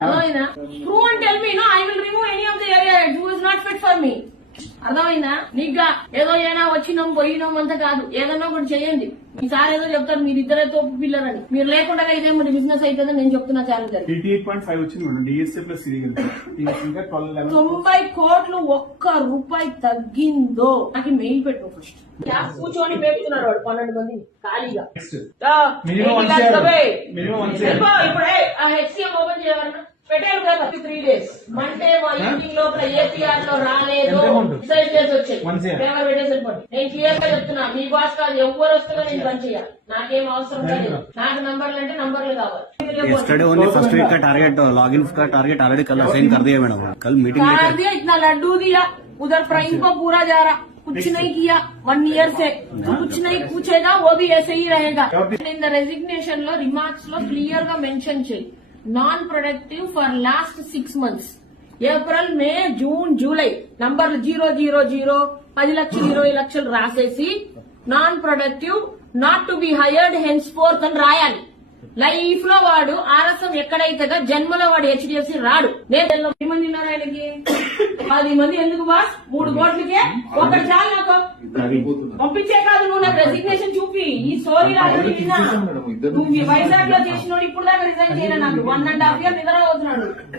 అర్థమైందా? True and tell me, no, I will remove any of the area heads who is not fit for me. అర్థమైందా? నీగా ఏదో ఏనా వచ్చినాం పోయినాం అంతా కాదు, ఏదన్నా ఒకటి చేయండి. ఈసారి ఏదో చెప్తారు మీరిద్దరే తోపు పిల్లరని, మీరు లేకుండా అయితే మరి బిజినెస్ అవుతుందని నేను చెప్తున్నా. చాలా 88.5 వచ్చింది మేడం, డిఎస్ఏ ప్లస్ సిడి కలిపి 90 కోట్లు ఒక్క రూపాయి తగ్గిందో నాకు మెయిల్ పెట్టు ఫస్ట్. కూర్చొని పెడుతున్నారు వాడు 12 మంది ఖాళీగా. ఇప్పుడు హెచ్సిఎం ఓపెన్ చేయాలన్నా పెట్టారు కదా 3 days. మండే ఈవినింగ్ లోపల ఏపీఆర్ లో రాలేదు డిసైడ్ చేసి వచ్చాయి పేపర్ పెట్టేసి వెళ్ళిపోండి. నేను క్లియర్ గా చెప్తున్నా, మీ బాస్ కాదు, ఎవరు వస్తుందో నేను పని చేయాలి. నాకేం అవసరం లేదు, నాకు నంబర్లు అంటే నంబర్లు కావాలి. yesterday only first week का टारगेट लॉगिन का टारगेट ऑलरेडी कल असाइन कर दिया मैडम. कल मीटिंग कर दिया, इतना लड्डू दिया, उधर प्राइम को पूरा जा रहा, कुछ नहीं किया 1 year से, कुछ नहीं पूछेगा वो भी ऐसे ही रहेगा. In the resignation low remarks లో క్లియర్ గా మెన్షన్ చేయి, non productive for last 6 months. April May June July నంబర్లు 000 10 లక్షలు 20 లక్షలు రాసేసి non productive not to be hired hence fourth అని రాయాలి. లైఫ్ లో వాడు ఆర్ఎస్ఎం ఎక్కడైతే జన్మలో వాడు హెచ్డిఎఫ్సి రాడు. నేను 10 మంది ఉన్నారు ఆయనకి, 10 మంది ఎందుకు బాస్? 3 కోట్లకే ఒకటి చాలు నాకు. పంపించే కాదు, నువ్వు నాకు రెసిగ్నేషన్ చూపి ఈ స్టోరీ రాజు నువ్వు వైజాగ్ లో చేసినోడు ఇప్పుడు దాకా రిజైన్ చేయలే. నాకు 1.5 year నిద్ర అవుతున్నాడు.